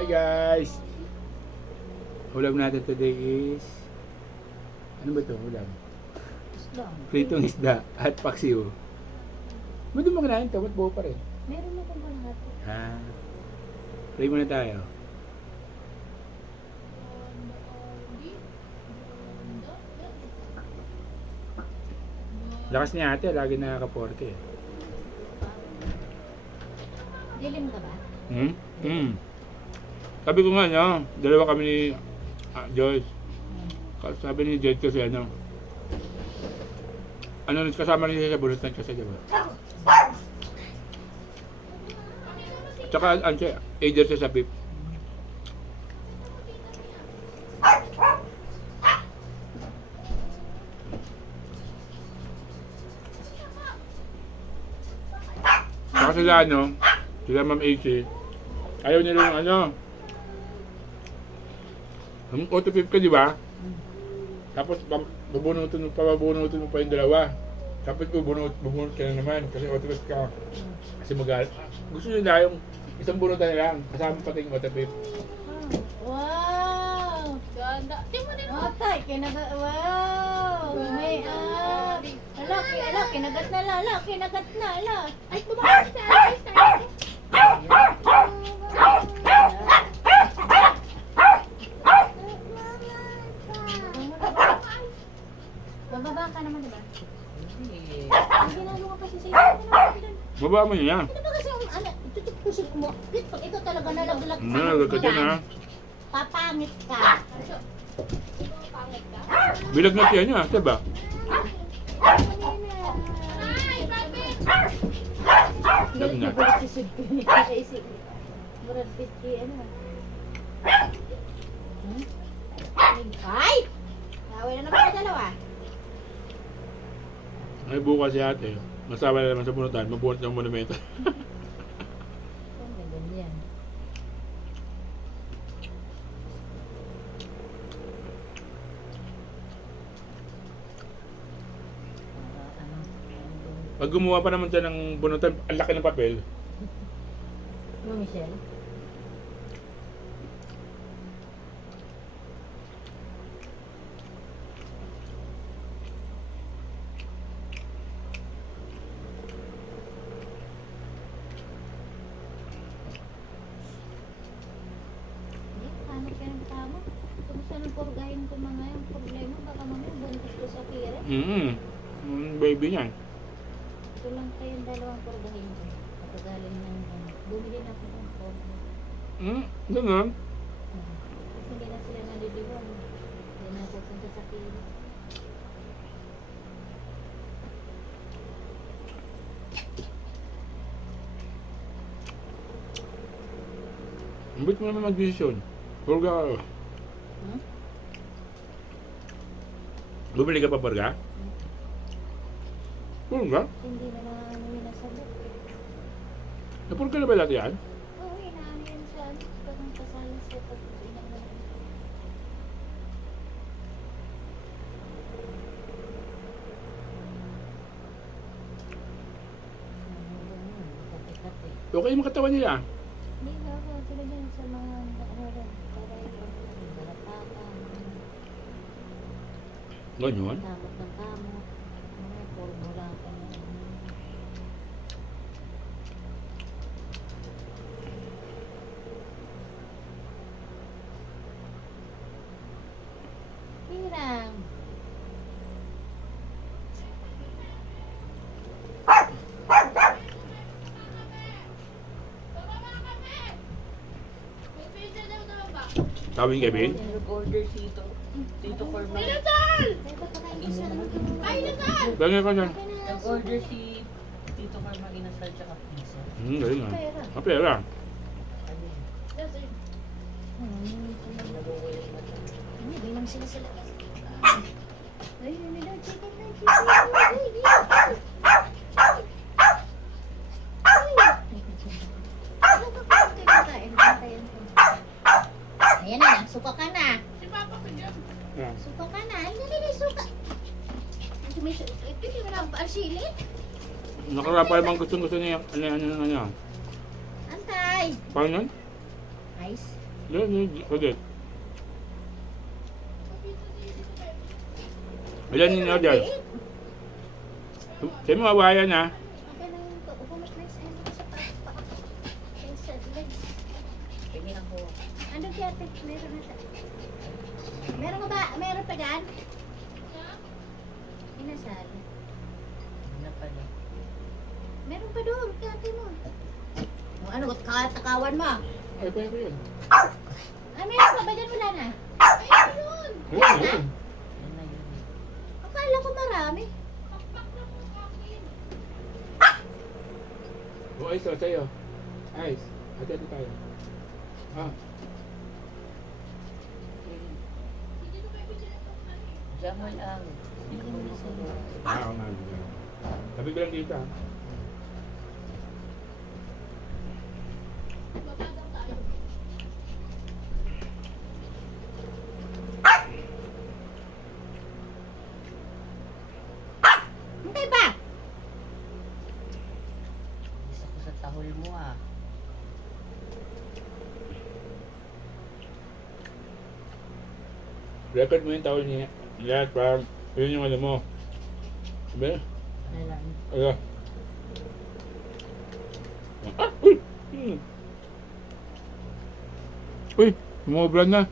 Hi guys! Ulam natin today is... Ano ba ito? Ulam? Isda. Pritong isda at paksiw. Ba't mo kinain ito? Ba't buo pa rin? Meron akong kalahati. Pray muna tayo. Lakas niya ate, lagi nakaka-40 eh. Dilim ka ba? Sabi ko nga no, dalawa kami ni Joyce. Sabi ni Joyce kasi ano, kasama rin siya sa bulutan kasi diba? Tsaka ano siya, either siya sa beef. Tsaka sila ano, sila Ma'am AC, ayaw nila yung ano, yung auto-pip ka diba? Tapos babunutin mo pa yung dalawa. Tapos bubunot ka na naman kasi auto-pip ka. Kasi gusto nila yung isang bunutan lang, kasama pati yung auto-pip. Wow! Ganda. Tingnan mo din ako. Atay, wow! May kinagat na lala, kinagat na ala. Ay, bumaba sa ay, tayo. Bababa ka naman, diba? Hindi. Ang ginagawa ka kasi sa'yo. Baba mo niya. Ano ba kasi yung tutusok mo? Pag ikaw talaga nalaglag sa Nalaglag ka dyan ha. papangit ka. Pangit ka. Bilag na siya niya, diba? Ay, bakit? Lag na. Murad 50, ano? Ay! Nawala na naman ang dalawa. Ay bukas si ate, masama na naman sa bunutan, mabuhat ng monumento. Ang ganyan. Pag gumawa pa naman siya ng bunutan, ang laki ng papel. Ano, Michelle? Paano kaya ang tama? Kung saan ang purgahin ko mga yung problema, baka mamaya buntis ko sa kire. Baby niyan. Ito lang kayong dalawang purgahin ko. Kapagaling ng bumili na ako ng purga. Ganun. Kasi hindi na sila naliliwan. Hindi na pupunta sa kire. Ba't mo naman mag-desisyon? Purga ka. Bumili ka pa purga? Purga? Hindi na namin nasagot. Napurga na ba dati yan? Oo, inaano yan sa ano, pag ang kasali sa pag-inang na. Kati-kati. Okay yung katawan nila. Hindi ba ako sila dyan sa mga ano, para yung balatakan, Ganyan. kamot ng kamot, mga formula ka na. Hirang. May pizza daw daw ba? Tawin Kevin. Nag-order Tito Cormac. Pinasal! Ay, ba't kakain ka sa ano? Ay, nasal! Ganyan ka dyan. Nag-order si Tito Cormac inasal tsaka pizza. Galing ah. Pera. Pera. Ano yun? Nasal. Nag-uwi na siya. Hindi lang sila sa labas. Ay, nila, chicken na, chicken. Ay, di. Ayan na, suka ka na. Si Papa ko dyan. Suka ka na. Ay, dali, suka. Ito, hindi mo na parsili. Nakarapa yung mga gustong-gusto niya. Ano. Antay. Paano yun? Ice. Yan, ulit. Ilan yung order? Sa'yo mo awayan ha. Okay lang yung humot na isa. Ano sa pa? Sa legs. Pwede ako. Ano kaya ate? Meron na sa... Meron ka ba? Meron pa dyan? Inasal. Ano pala? Meron pa doon. Kaya ate mo. Ano? Katakawan mo? Ay, pa yun. Ah, meron pa ba dyan? Wala na? Ayun! Ayun, ayun. Yan na yun. Akala ko marami. Pakpak na po akin. O, ayos o, sa'yo. Ayos. Hati-hati tayo. Ah. Hindi ko kayo pinagpapalit. Diyan mo lang. Hindi ko muna sa'yo. Oo nga. Sabi ko lang dito ah. Baba daw tayo. Hintay ba? Isa ko sa tahol mo ah. Record mo yung tawal niya. Lahat parang, yun yung ano mo. Sabi? Ano lang. Ano? Ah! Uy! Uy! Sumobra na.